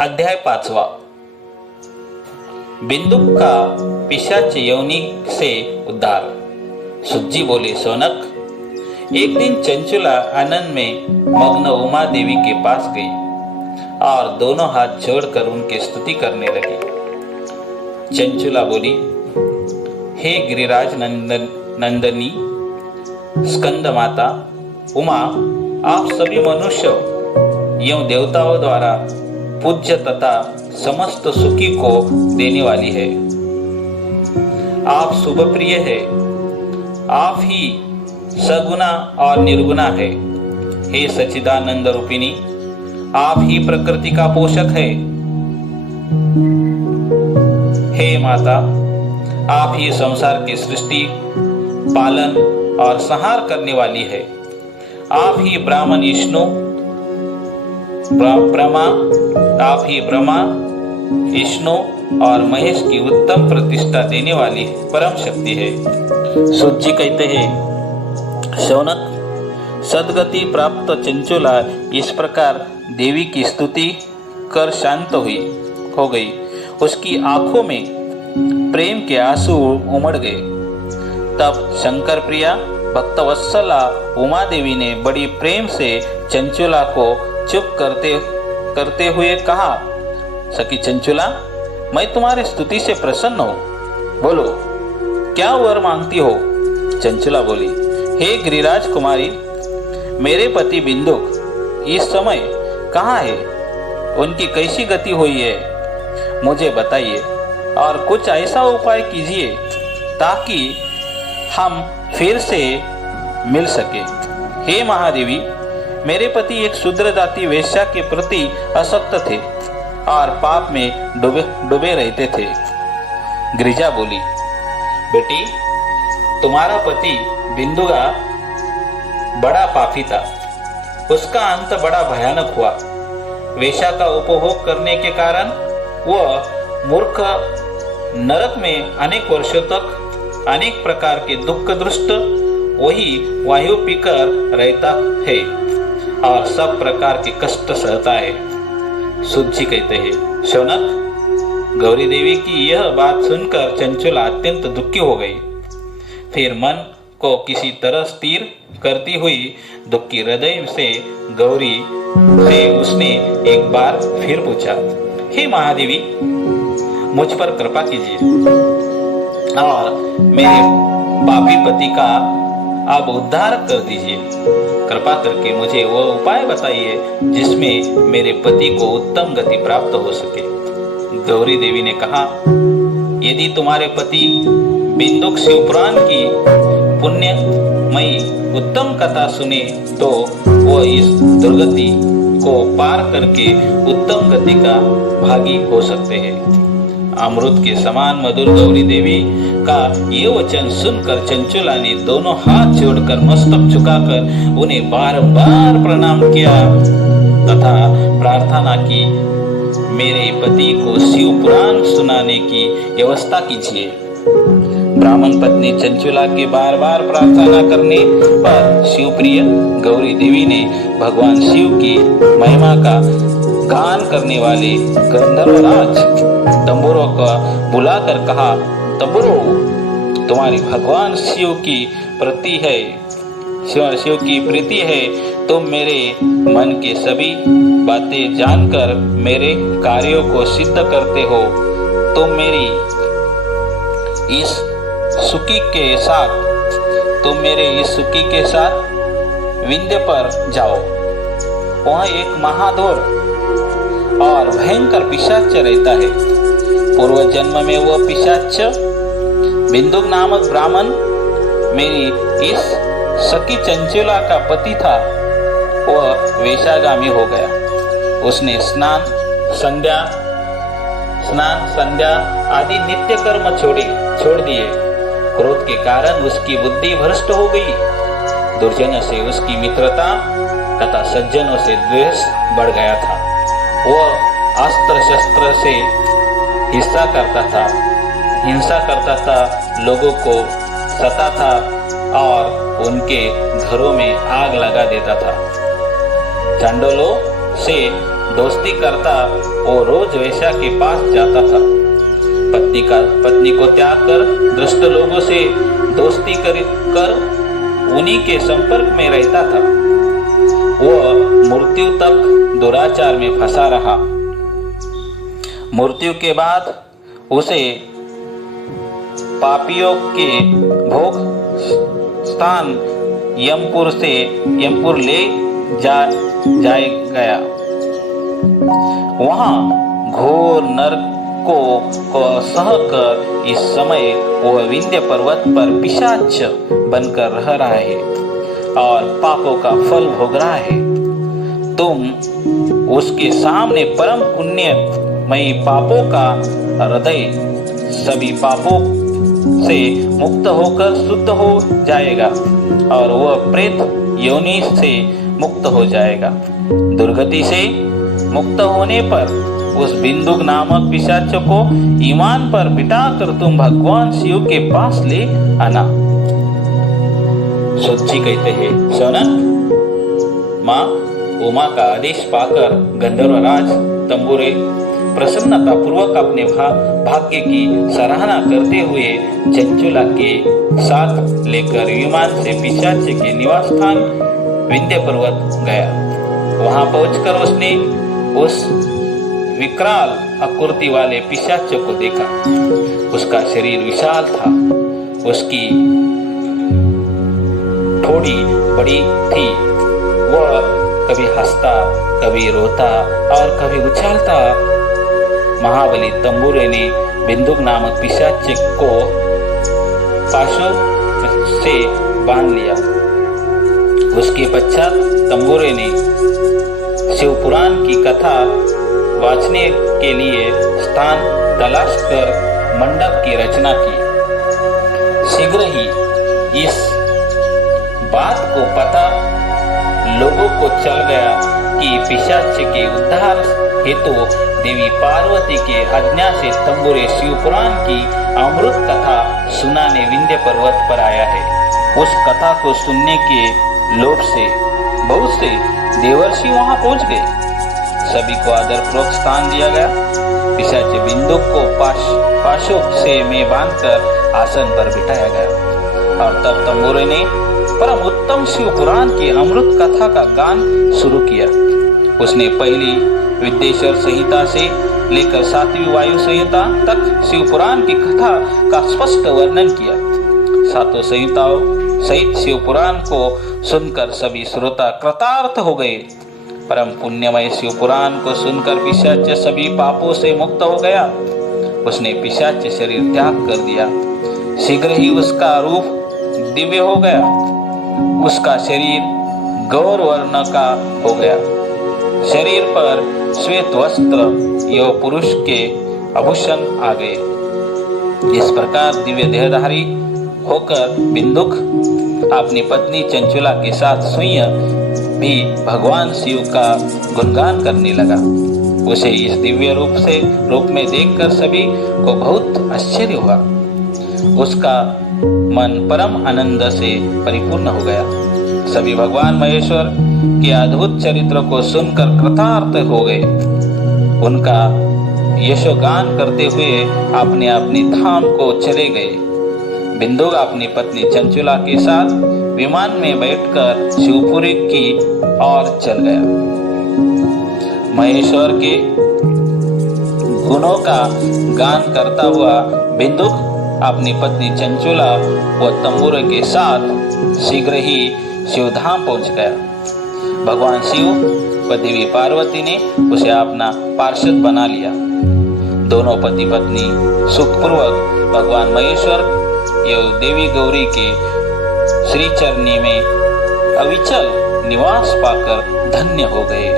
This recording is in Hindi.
अध्याय 5। बिंदुक का पिशाच योनि से उद्धार। सुज्जी बोले, सोनक, एक दिन चंचुला आनंद में मग्न उमा देवी के पास गई और दोनों हाथ जोड़कर उनकी स्तुति करने लगी। चंचुला बोली, हे गिरिराज नंदनी स्कंद माता उमा, आप सभी मनुष्य एवं देवताओं द्वारा पूज्य तथा समस्त सुखी को देने वाली है। आप शुभ प्रिय है, आप ही सगुना और निर्गुणा है। हे सच्चिदानंद रूपिणी, आप ही प्रकृति का पोषक है। हे माता, आप ही संसार की सृष्टि, पालन और संहार करने वाली है। आप ही ब्राह्मण विष्णु ब्रह्मा, आप ही ब्रह्मा विष्णु और महेश की उत्तम प्रतिष्ठा देने वाली परम शक्ति है। सुज्जी कहते हैं, शौनक, सदगति प्राप्त चंचुला इस प्रकार देवी की स्तुति कर शांत हो गई। उसकी आंखों में प्रेम के आंसू उमड़ गए। तब शंकर प्रिया भक्तवत्सला उमा देवी ने बड़ी प्रेम से चंचुला को चुप करते हुए कहा, सखी चंचुला, मैं तुम्हारे स्तुति से प्रसन्न हूँ। बोलो, क्या वर मांगती हो? चंचुला बोली, हे गिरिराज कुमारी, मेरे पति बिंदुक इस समय कहाँ है? उनकी कैसी गति हुई है, मुझे बताइए और कुछ ऐसा उपाय कीजिए ताकि हम फिर से मिल सके। हे महादेवी, मेरे पति एक शूद्र जाति वेश्या के प्रति आसक्त थे और पाप में डूबे रहते थे। गिरिजा बोली, बेटी, तुम्हारा पति बिंदुगा बड़ा पापी था। उसका अंत बड़ा भयानक हुआ। वेश्या का उपभोग करने के कारण वह मूर्ख नरक में अनेक वर्षों तक अनेक प्रकार के दुख दृष्ट वही वायु पीकर रहता है और सब प्रकार के कष्ट सहता है। सुज्जी कहते हैं, शौनक, गौरी देवी की यह बात सुनकर चंचुला अत्यंत दुखी हो गई। फिर मन को किसी तरह स्थिर करती हुई दुखी हृदय से गौरी से उसने एक बार फिर पूछा, हे महादेवी, मुझ पर कृपा कीजिए और मेरे पापी पति का आप उद्धार कर दीजिए। कृपा करके मुझे वह उपाय बताइए जिसमें मेरे पति को उत्तम गति प्राप्त हो सके। गौरी देवी ने कहा, यदि तुम्हारे पति बिंदुक शिवपुराण की पुण्यमयी उत्तम कथा सुने तो वह इस दुर्गति को पार करके उत्तम गति का भागी हो सकते हैं। अमृत के समान मधुर गौरी देवी का ये वचन सुनकर चंचुला ने दोनों हाथ जोड़कर मस्तक झुकाकर उन्हें बार-बार प्रणाम किया तथा प्रार्थना की, मेरे पति को शिव पुराण सुनाने की व्यवस्था कीजिए। ब्राह्मण पत्नी चंचुला के बार-बार प्रार्थना करने पर शिवप्रिय गौरी देवी ने भगवान शिव की महिमा का गान करने वाले गंधर्वराज तंबुरों का बुलाकर कहा, तंबुरो, तुम्हारी भगवान शिव की प्रीति है। तुम मेरे मन के सभी बातें जानकर मेरे कार्यों को सिद्ध करते हो। तुम मेरे इस सुखी के साथ विंध्य पर जाओ। वहाँ एक महाधोर और भयंकर पिशाच रहता है। पूर्व जन्म में वह पिशाच बिंदुक नामक ब्राह्मण मेरी इस सखी चंचुला का पति था। वह वेश्यागामी हो गया। उसने स्नान संध्या आदि नित्य कर्म छोड़ दिए। क्रोध के कारण उसकी बुद्धि भ्रष्ट हो गई। दुर्जनों से उसकी मित्रता तथा सज्जनों से द्वेष बढ़ गया था। वह अस्त्र शस्त्र से हिंसा करता था, लोगों को सता था और उनके घरों में आग लगा देता था। चंडोलों से दोस्ती करता वो रोज वेश्या के पास जाता था। पत्नी को त्याग कर दुष्ट लोगों से दोस्ती कर उन्हीं के संपर्क में रहता था। वह मृत्यु तक दुराचार में फंसा रहा। मृत्यु के बाद उसे पापियों के भोग स्थान यमपुर ले जाया गया। वहां घोर नरकों को सहकर इस समय वह विंध्य पर्वत पर पिशाच बनकर रह रहा है और पापों का फल भोग रहा है। तुम उसके सामने परम पुण्यमयी पापों का हृदय सभी पापों से मुक्त होकर शुद्ध हो जाएगा और वह प्रेत योनि से मुक्त हो जाएगा। दुर्गति से मुक्त होने पर उस बिंदुक नामक पिशाच को ईमान पर बिठाकर तुम भगवान शिव के पास ले आना। सुज्जी कहते हैं, शौनक, माँ उमा का आदेश पाकर गंधर्वराज तंबुरे प्रसन्नता पूर्वक अपने भाग्य की सराहना करते हुए चंचुला के साथ लेकर विमान से पिशाच के निवास स्थान विंध्य पर्वत गया। वहां पहुंचकर उसने उस विकराल आकृति वाले पिशाच को देखा। उसका शरीर विशाल था, उसकी ठोड़ी बड़ी थी। वह कभी हंसता, कभी रोता और कभी उछालता। महाबली तंबुरे ने बिंदुक नामक पिशाच को पाशों से बांध लिया। उसके पश्चात तंबुरे ने शिवपुराण की कथा वाचने के लिए स्थान तलाश कर मंडप की रचना की। शीघ्र ही इस बात को पता लोगों को चल गया कि पिशाच के उद्धार हेतु देवी पार्वती के आज्ञा से तंबुरे शिवपुराण की अमृत कथा सुनाने विंध्य पर्वत पर आया है। उस कथा को सुनने के लोभ से बहुत से देवर्षि वहां पहुंच गए। सभी को आदरपूर्वक स्थान दिया गया। पिशाच बिंदुक को पाशों से में बांधकर आसन पर बिठाया गया और तब तंबुरे ने परम उत्तम शिव पुराण की अमृत कथा का गान शुरू किया। उसने पहली विद्येश्वर संहिता से लेकर 7वीं वायु संहिता तक शिव पुराण की कथा का स्पष्ट वर्णन किया। सातों संहिताओं सहित शिव पुराण को सुनकर सभी श्रोता कृतार्थ हो गए। परम पुण्यमय शिव पुराण को सुनकर पिशाच सभी पापों से मुक्त हो गया। उसने पिशाच शरीर त्याग कर दिया। शीघ्र ही उसका रूप दिव्य हो गया। उसका शरीर गौर वर्ण का हो गया। शरीर पर श्वेत वस्त्र यो पुरुष के आभूषण आ गए। इस प्रकार दिव्य देहधारी होकर बिंदुक अपनी पत्नी चंचुला के साथ स्वयं भी भगवान शिव का गुणगान करने लगा। उसे इस दिव्य रूप में देखकर सभी को बहुत आश्चर्य हुआ। उसका मन परम आनंद से परिपूर्ण हो गया। सभी भगवान महेश्वर के अद्भुत चरित्र को सुनकर कृतार्थ हो गए। उनका यशोगान करते हुए अपने अपने धाम को चले गए। बिंदुक अपनी पत्नी चंचुला के साथ विमान में बैठकर शिवपुरी की ओर चल गया। महेश्वर के गुणों का गान करता हुआ बिंदुक अपनी पत्नी चंचुला व तंबुरे के साथ शीघ्र ही शिवधाम पहुंच गया। भगवान शिव व देवी पार्वती ने उसे अपना पार्षद बना लिया। दोनों पति पत्नी सुखपूर्वक भगवान महेश्वर एवं देवी गौरी के श्री चरणी में अविचल निवास पाकर धन्य हो गए।